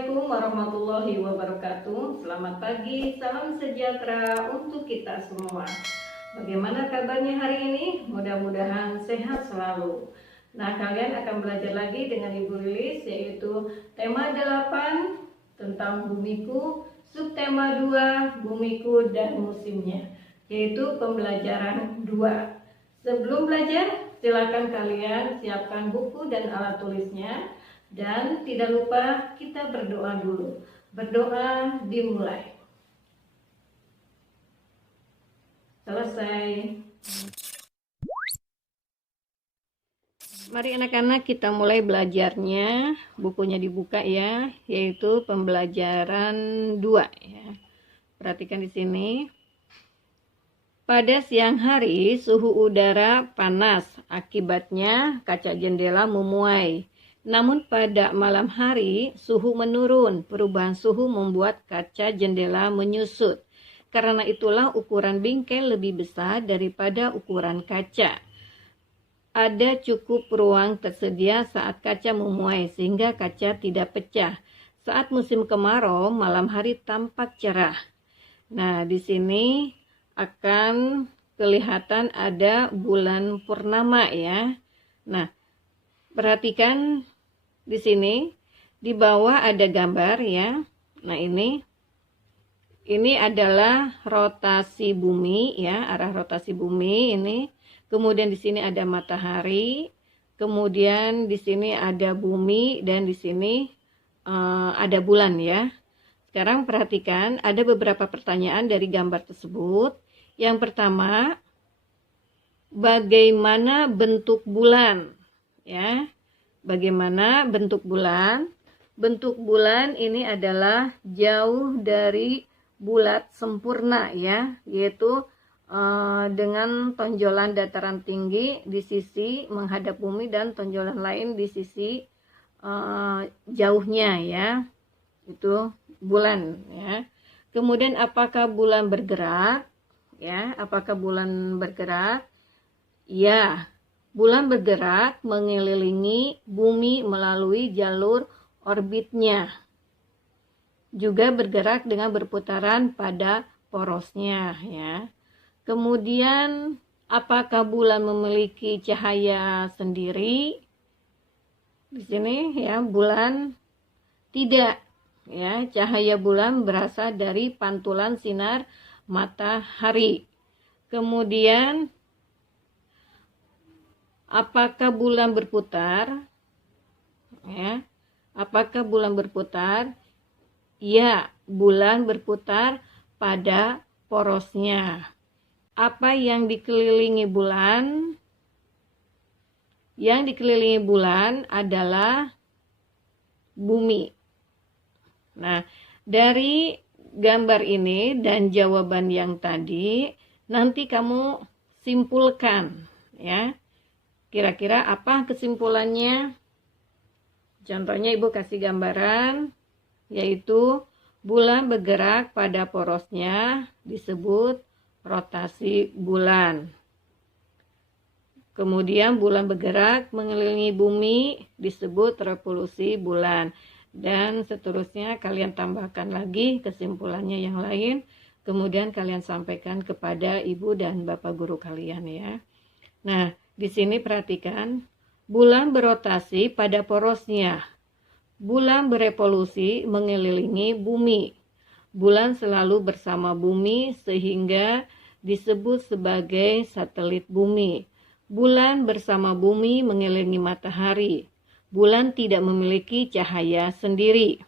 Assalamualaikum warahmatullahi wabarakatuh. Selamat pagi, salam sejahtera untuk kita semua. Bagaimana kabarnya hari ini? Mudah-mudahan sehat selalu. Nah, kalian akan belajar lagi dengan Ibu Lilis, yaitu tema 8 tentang bumiku, subtema 2 bumiku dan musimnya, yaitu pembelajaran 2. Sebelum belajar, silakan kalian siapkan buku dan alat tulisnya. Dan tidak lupa kita berdoa dulu. Berdoa dimulai. Selesai. Mari anak-anak kita mulai belajarnya. Bukunya dibuka ya, yaitu pembelajaran 2 ya. Perhatikan di sini. Pada siang hari suhu udara panas, akibatnya kaca jendela memuai. Namun pada malam hari suhu menurun. Perubahan suhu membuat kaca jendela menyusut. Karena itulah ukuran bingkai lebih besar daripada ukuran kaca. Ada cukup ruang tersedia saat kaca memuai sehingga kaca tidak pecah. Saat musim kemarau, malam hari tampak cerah. Nah, di sini akan kelihatan ada bulan purnama ya. Nah, perhatikan di sini di bawah ada gambar ya. Nah, ini adalah rotasi bumi ya, arah rotasi bumi ini. Kemudian di sini ada matahari, kemudian di sini ada bumi dan di sini ada bulan ya. Sekarang perhatikan ada beberapa pertanyaan dari gambar tersebut. Yang pertama, bagaimana bentuk bulan ya? Bagaimana bentuk bulan? Bentuk bulan ini adalah jauh dari bulat sempurna ya, yaitu dengan tonjolan dataran tinggi di sisi menghadap bumi dan tonjolan lain di sisi jauhnya ya. Itu bulan ya. Kemudian apakah bulan bergerak? Ya, apakah bulan bergerak? Ya. Bulan bergerak mengelilingi bumi melalui jalur orbitnya. Juga bergerak dengan berputaran pada porosnya ya. Kemudian apakah bulan memiliki cahaya sendiri? Di sini ya, bulan tidak ya. Cahaya bulan berasal dari pantulan sinar matahari. Kemudian apakah bulan berputar? Ya. Apakah bulan berputar? Ya, bulan berputar pada porosnya. Apa yang dikelilingi bulan? Yang dikelilingi bulan adalah bumi. Nah, dari gambar ini dan jawaban yang tadi, nanti kamu simpulkan ya. Kira-kira apa kesimpulannya? Contohnya Ibu kasih gambaran, yaitu bulan bergerak pada porosnya disebut rotasi bulan. Kemudian bulan bergerak mengelilingi bumi disebut revolusi bulan. Dan seterusnya kalian tambahkan lagi kesimpulannya yang lain. Kemudian kalian sampaikan kepada ibu dan bapak guru kalian ya. Nah, di sini perhatikan, bulan berotasi pada porosnya. Bulan berevolusi mengelilingi bumi. Bulan selalu bersama bumi sehingga disebut sebagai satelit bumi. Bulan bersama bumi mengelilingi matahari. Bulan tidak memiliki cahaya sendiri.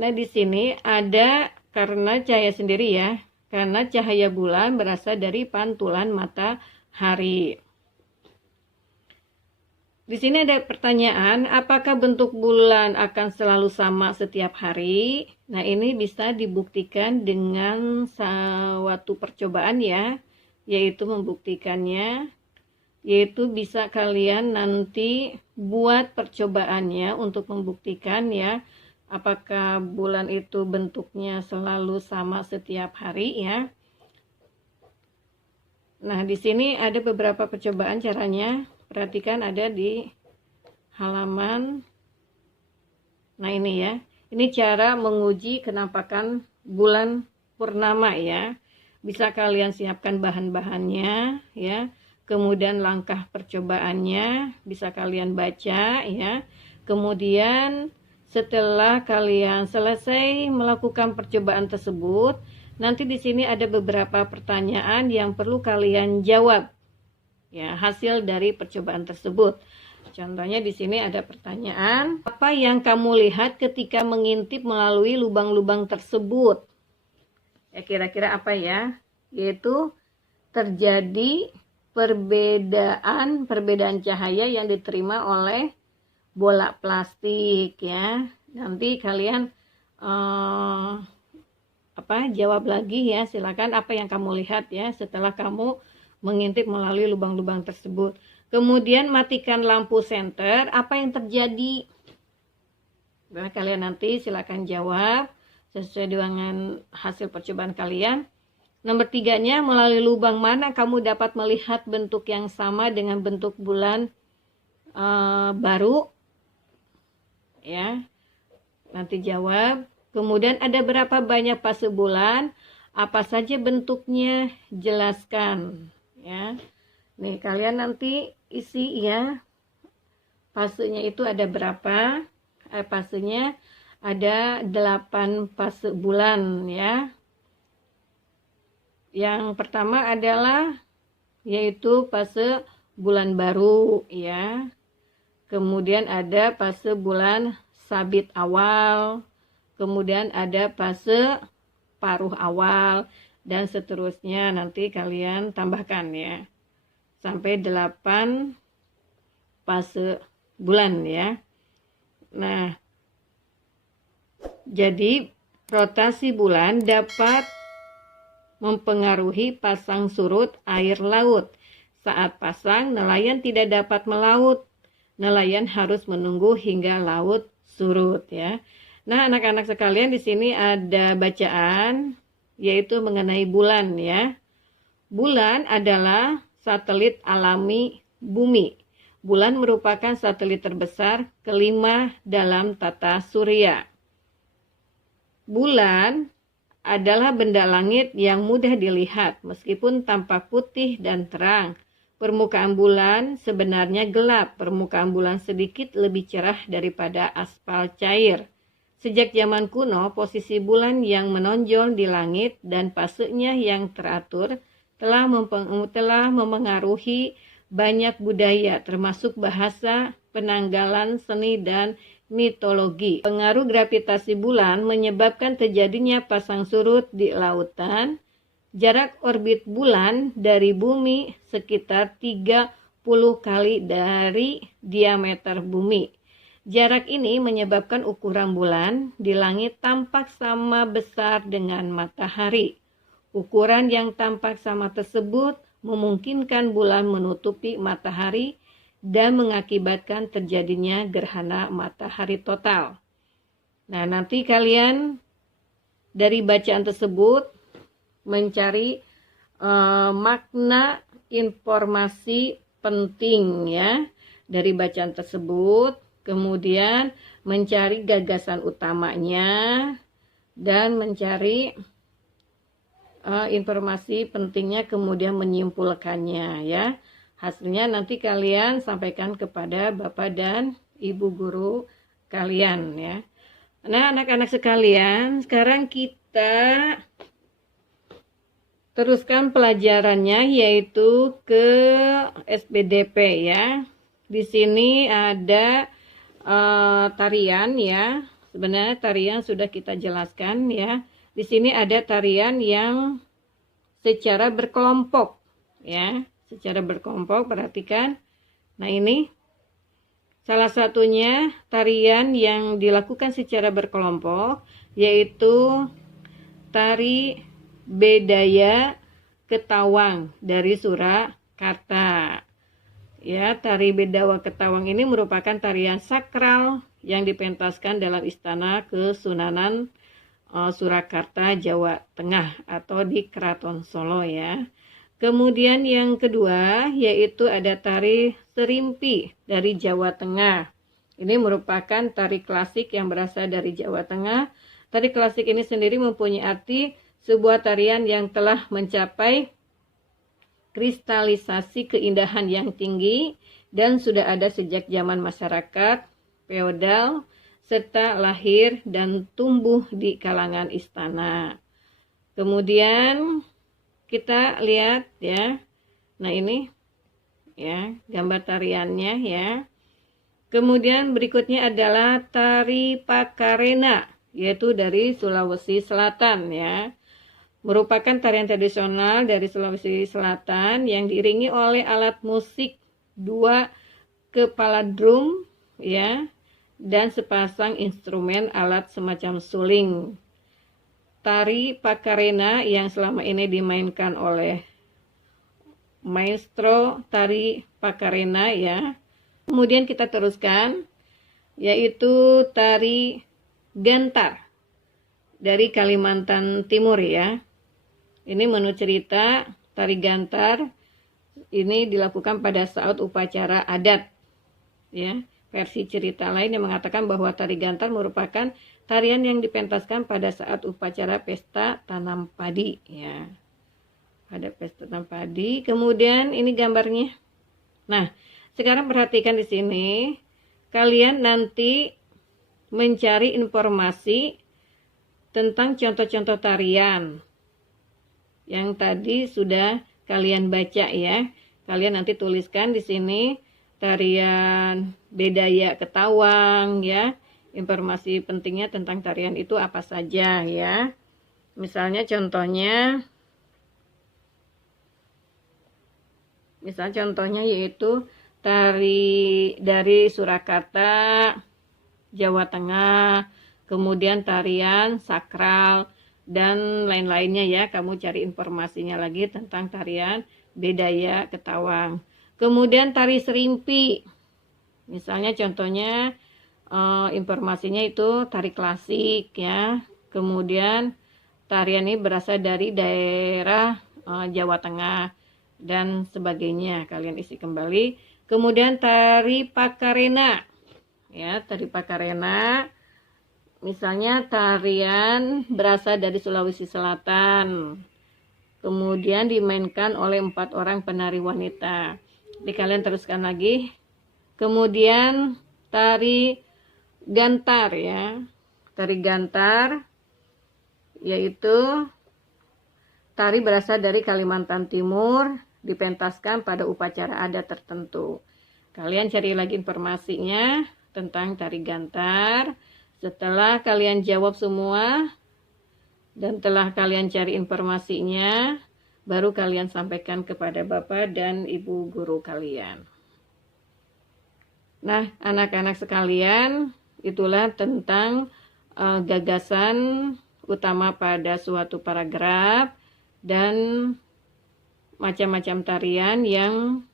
Nah, di sini ada karena cahaya sendiri ya. Karena cahaya bulan berasal dari pantulan matahari. Di sini ada pertanyaan, apakah bentuk bulan akan selalu sama setiap hari? Nah, ini bisa dibuktikan dengan suatu percobaan ya, yaitu membuktikannya, yaitu bisa kalian nanti buat percobaannya untuk membuktikan ya, apakah bulan itu bentuknya selalu sama setiap hari ya. Nah, di sini ada beberapa percobaan caranya. Perhatikan ada di halaman. Nah, ini ya. Ini cara menguji kenampakan bulan purnama ya. Bisa kalian siapkan bahan-bahannya ya. Kemudian langkah percobaannya bisa kalian baca ya. Kemudian setelah kalian selesai melakukan percobaan tersebut, nanti di sini ada beberapa pertanyaan yang perlu kalian jawab. Ya, hasil dari percobaan tersebut. Contohnya di sini ada pertanyaan, apa yang kamu lihat ketika mengintip melalui lubang-lubang tersebut? Ya, kira-kira apa ya? Yaitu terjadi perbedaan cahaya yang diterima oleh bola plastik ya. Nanti kalian jawab lagi ya. Silakan apa yang kamu lihat ya setelah kamu mengintip melalui lubang-lubang tersebut. Kemudian matikan lampu senter, apa yang terjadi? Nah, kalian nanti silakan jawab sesuai dengan hasil percobaan kalian. Nomor 3-nya, melalui lubang mana kamu dapat melihat bentuk yang sama dengan bentuk bulan baru? Ya, nanti jawab. Kemudian ada berapa banyak fase bulan? Apa saja bentuknya? Jelaskan. Ya, nih kalian nanti isi ya. Fasenya itu ada berapa? Fasenya ada 8 fase bulan ya. Yang pertama adalah yaitu fase bulan baru ya. Kemudian ada fase bulan sabit awal. Kemudian ada fase paruh awal dan seterusnya, nanti kalian tambahkan ya. Sampai 8 fase bulan ya. Nah, jadi rotasi bulan dapat mempengaruhi pasang surut air laut. Saat pasang, nelayan tidak dapat melaut. Nelayan harus menunggu hingga laut surut ya. Nah, anak-anak sekalian, di sini ada bacaan yaitu mengenai bulan ya. Bulan adalah satelit alami bumi. Bulan merupakan satelit terbesar kelima dalam tata surya. Bulan adalah benda langit yang mudah dilihat meskipun tampak putih dan terang. Permukaan bulan sebenarnya gelap. Permukaan bulan sedikit lebih cerah daripada aspal cair. Sejak zaman kuno, posisi bulan yang menonjol di langit dan fasenya yang teratur telah memengaruhi banyak budaya, termasuk bahasa, penanggalan, seni, dan mitologi. Pengaruh gravitasi bulan menyebabkan terjadinya pasang surut di lautan. Jarak orbit bulan dari bumi sekitar 30 kali dari diameter bumi. Jarak ini menyebabkan ukuran bulan di langit tampak sama besar dengan matahari. Ukuran yang tampak sama tersebut memungkinkan bulan menutupi matahari dan mengakibatkan terjadinya gerhana matahari total. Nah, nanti kalian dari bacaan tersebut mencari makna informasi penting ya dari bacaan tersebut. Kemudian mencari gagasan utamanya dan mencari informasi pentingnya, kemudian menyimpulkannya ya. Hasilnya nanti kalian sampaikan kepada Bapak dan Ibu guru kalian ya. Nah, anak-anak sekalian, sekarang kita teruskan pelajarannya yaitu ke SBDP ya. Di sini ada tarian ya. Sebenarnya tarian sudah kita jelaskan ya. Di sini ada tarian yang secara berkelompok ya. Secara berkelompok, perhatikan. Nah, ini salah satunya tarian yang dilakukan secara berkelompok yaitu tari Bedaya Ketawang dari Surakarta. Ya, tari Bedawa Ketawang ini merupakan tarian sakral yang dipentaskan dalam Istana Kesunanan Surakarta, Jawa Tengah atau di Keraton Solo ya. Kemudian yang kedua yaitu ada tari Serimpi dari Jawa Tengah. Ini merupakan tari klasik yang berasal dari Jawa Tengah. Tari klasik ini sendiri mempunyai arti sebuah tarian yang telah mencapai kristalisasi keindahan yang tinggi dan sudah ada sejak zaman masyarakat feodal serta lahir dan tumbuh di kalangan istana. Kemudian kita lihat ya. Nah, ini ya gambar tariannya ya. Kemudian berikutnya adalah tari Pakarena, yaitu dari Sulawesi Selatan ya. Merupakan tarian tradisional dari Sulawesi Selatan yang diiringi oleh alat musik 2 kepala drum ya dan sepasang instrumen alat semacam suling. Tari Pakarena yang selama ini dimainkan oleh maestro tari Pakarena ya. Kemudian kita teruskan, yaitu tari Gantar dari Kalimantan Timur ya. Ini menurut cerita, tari Gantar ini dilakukan pada saat upacara adat ya. Versi cerita lain yang mengatakan bahwa tari Gantar merupakan tarian yang dipentaskan pada saat upacara pesta tanam padi ya. Pada pesta tanam padi. Kemudian ini gambarnya. Nah, sekarang perhatikan di sini, kalian nanti mencari informasi tentang contoh-contoh tarian yang tadi sudah kalian baca ya. Kalian nanti tuliskan di sini tarian Bedaya Ketawang ya. Informasi pentingnya tentang tarian itu apa saja ya. Misalnya contohnya yaitu tari dari Surakarta, Jawa Tengah, kemudian tarian sakral, dan lain-lainnya ya. Kamu cari informasinya lagi tentang tarian Bedaya Ketawang. Kemudian tari Serimpi, misalnya contohnya informasinya itu tari klasik ya. Kemudian tarian ini berasal dari daerah Jawa Tengah dan sebagainya. Kalian isi kembali. Kemudian tari Pakarena ya, tari Pakarena misalnya tarian berasal dari Sulawesi Selatan, kemudian dimainkan oleh 4 orang penari wanita. Jadi kalian teruskan lagi. Kemudian tari Gantar ya, tari Gantar yaitu tari berasal dari Kalimantan Timur, dipentaskan pada upacara adat tertentu. Kalian cari lagi informasinya tentang tari Gantar. Setelah kalian jawab semua dan telah kalian cari informasinya, baru kalian sampaikan kepada Bapak dan Ibu guru kalian. Nah, anak-anak sekalian, itulah tentang gagasan utama pada suatu paragraf dan macam-macam tarian yang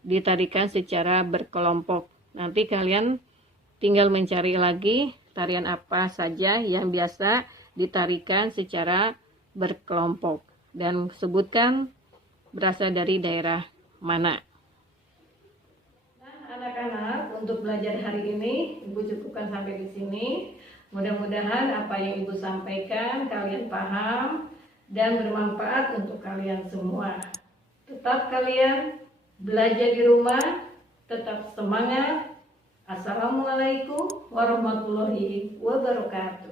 ditarikan secara berkelompok. Nanti kalian tinggal mencari lagi tarian apa saja yang biasa ditarikan secara berkelompok dan sebutkan berasal dari daerah mana. Nah, anak-anak, untuk belajar hari ini Ibu cukupkan sampai di sini. Mudah-mudahan apa yang Ibu sampaikan kalian paham dan bermanfaat untuk kalian semua. Tetap kalian belajar di rumah, tetap semangat. Assalamualaikum warahmatullahi wabarakatuh.